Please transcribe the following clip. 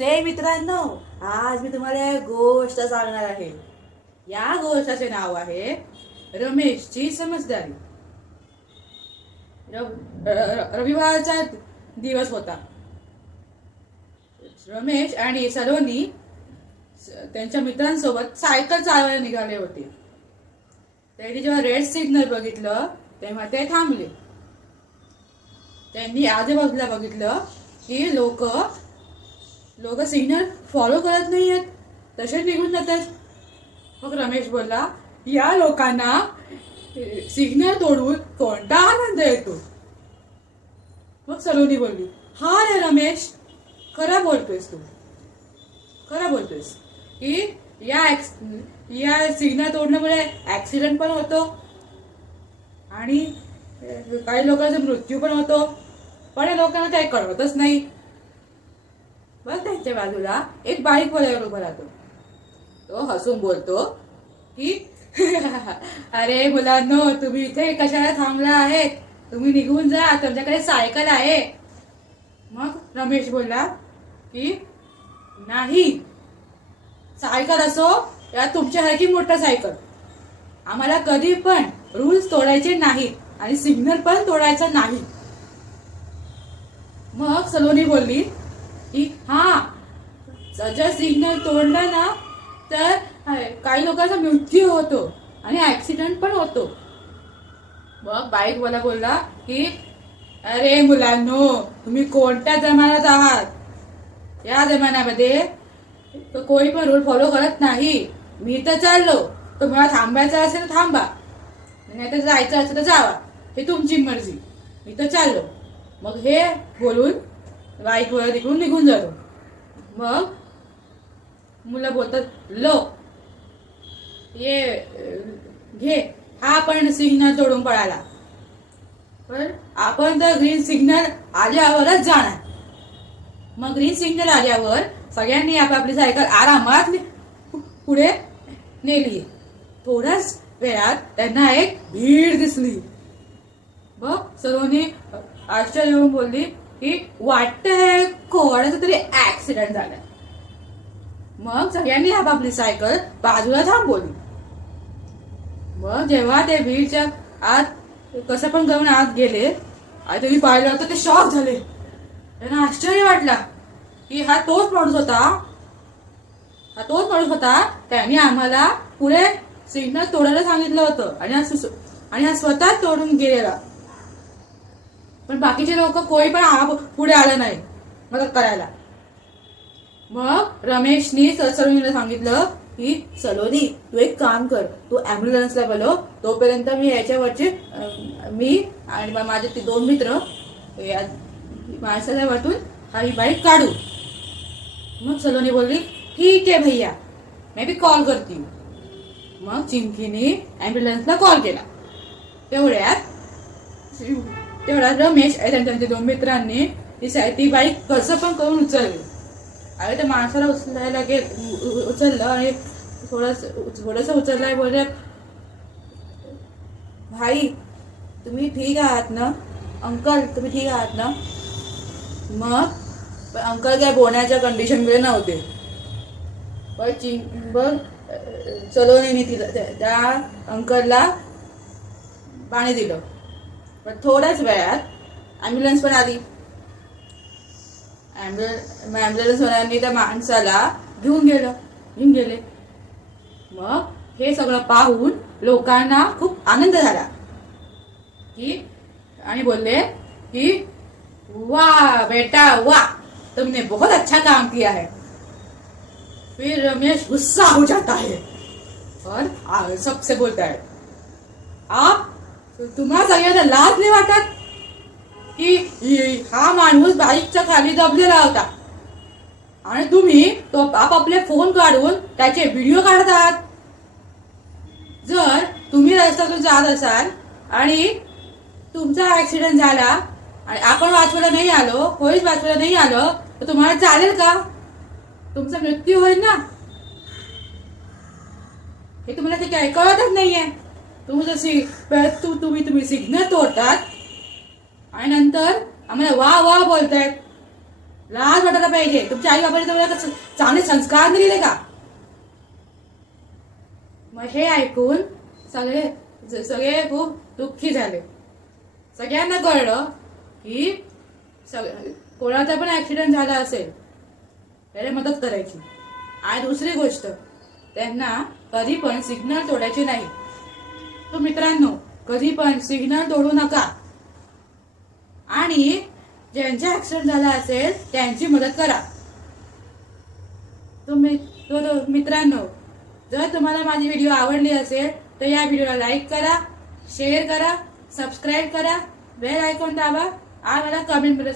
नमस्ते मित्रांनो, आज मी तुम्हाला एक गोष्ट सांगणार आहे. या गोष्टीचे नाव आहे रमेशची समजदारी. रविवारचा दिवस होता. रमेश आणि सलोनी त्यांच्या मित्रांसोबत सायकल चालवायला निघाले होते. त्यांनी जेव्हा रेड सिग्नल बघितलं तेव्हा ते थांबले. त्यांनी आजूबाजूला बघितलं की लोक सिग्नल फॉलो करत नाहीयेत, तसेच निघून जातात. मग रमेश बोलला, या लोकांना सिग्नल तोडून कोणता आनंद येतो. मग सलोनी बोलली, हा रे रमेश, खरं बोलतोयस तू, खरं बोलतोयस की या सिग्नल तोडण्यामुळे ऍक्सिडेंट पण होतो आणि काही लोकांचा मृत्यू पण होतो, पण या लोकांना काही कळवतच नाही. बस त्यांच्या बाजूला एक बाईक वाल्यावर उभा राहतो. तो हसून बोलतो की अरे मुलांनो, तुम्ही इथे कशाला थांबला आहेत, तुम्ही निघून जा, तुमच्याकडे सायकल आहे. मग रमेश बोलला की नाही, सायकल असो या तुमच्यासारखी मोटरसायकल, आम्हाला कधी पण रूल्स तोडायचे नाहीत आणि सिग्नल पण तोडायचा नाही. मग सलोनी बोलली की हा, जर सिग्नल तोडला ना तर काही लोकांचा मृत्यू होतो आणि ऍक्सिडेंट पण होतो. मग बाईकवाला बोलला की अरे मुलांनो, तुम्ही कोणत्या जमान्यात आहात? या जमान्यामध्ये कोणी पण रूल फॉलो करत नाही. मी तर चाललो, तुम्हाला थांबायचं असेल तर थांबा, नाही तर जायचं असेल तर जावा, हे तुमची मर्जी, मी तर चाललो. मग हे बोलून बाईकवर तिकडून निघून जातो. मग मुलं बोलतात, लो ये घे, हा पण सिग्नल तोडून पळाला. पण आपण तर ग्रीन सिग्नल आल्यावरच जाणार. मग ग्रीन सिग्नल आल्यावर सगळ्यांनी आपापली सायकल आरामात पुढे नेली. थोड्याच वेळात त्यांना एक भीड दिसली. बघ, सलोनी आश्चर्य येऊन बोलली की वाटतंय कोणाचा तरी ऍक्सिडेंट झालाय. मग सगळ्यांनी आपापली सायकल बाजूला थांबवली. मग जेव्हा ते भीडच्या आत कसं पण जाऊन आत गेले आणि तुम्ही पाहिलं तर ते शॉक झाले. त्यांना आश्चर्य वाटला की हा तोच माणूस होता, त्यांनी आम्हाला पुढे सिग्नल तोडायला सांगितलं होतं आणि हा स्वतः तोडून गेलेला. पण बाकीचे लोक कोणी पण पुढे आलं नाही मदत करायला. मग रमेशनी सलोनीला सांगितलं की सलोनी, तू एक काम कर, तू ऍम्ब्युलन्सला बोलव, तोपर्यंत मी याच्यावरचे मी आणि माझे ते दोन मित्र माणसाला वाटून ही बाईक काढू. मग सलोनी बोलली, ठीक आहे भैया, मैं भी कॉल करती हूँ. मग चिंकीने ऍम्ब्युलन्सला कॉल केला. तेवढ्यात रमेश आणि त्यांच्या दोन मित्रांनी ती बाईक कसं पण करून उचलली आणि त्या माणसाला उचललं आणि थोडस उचललंय. बोलले, भाई तुम्ही ठीक आहात ना? अंकल तुम्ही ठीक आहात ना? मग अंकल काय बोलण्याच्या कंडिशन मध्ये नव्हते. पण सलोनीने त्या अंकलला पाणी दिलं. पण थोड्याच वेळात ॲम्ब्युलन्स पण आली. ॲम्ब्युलन्स वाल्यांनी त्या माणसाला घेऊन गेले. मग हे सगळं पाहून लोकांना खूप आनंद झाला आणि बोलले की वाह बेटा वाह, तुमने बहुत अच्छा काम किया है. फिर रमेश गुस्सा हो जाता है और सबसे बोलता है, आप तुम्हाला सगळ्यांना लाज नाही वाटत की हा माणूस बाईकच्या खाली दबलेला होता आणि तुम्ही तो आपापले फोन काढून त्याचे व्हिडिओ काढतात. जर तुम्ही रस्त्यातून जात असाल आणि तुमचा ऍक्सिडेंट झाला आणि आपण वाचवायला नाही आलो, कोणीच वाचवायला नाही आलं, तर तुम्हाला चालेल का? तुमचा मृत्यू होईल ना. हे तुम्हाला ते काही कळतच नाहीये. तुम्ही सिग्नल तोडतात आणि नंतर आम्हाला वा वा बोलतायत. लाज वाटायला पाहिजे. तुमच्या आई बाबाने तुम्हाला चांगले संस्कार नाही दिले का? मग हे ऐकून सगळे खूप दुःखी झाले. सगळ्यांना कळलं की कोणाचा पण ऍक्सिडेंट झाला असेल त्याला मदत करायची. आणि दुसरी गोष्ट, त्यांना कधी पण सिग्नल तोडायचे नाही. तो मित्रांनो, कधी पण सिग्नल तोडू नका. आणि ज्यांचा ऍक्सिडेंट झाला असेल त्यांची मदत करा. मित्रांनो, जर तुम्हाला माझी व्हिडिओ आवडली असेल तर या व्हिडिओला लाईक करा, शेअर करा, सबस्क्राईब करा, बेल आयकॉन दाबा आणि मला कमेंट मध्ये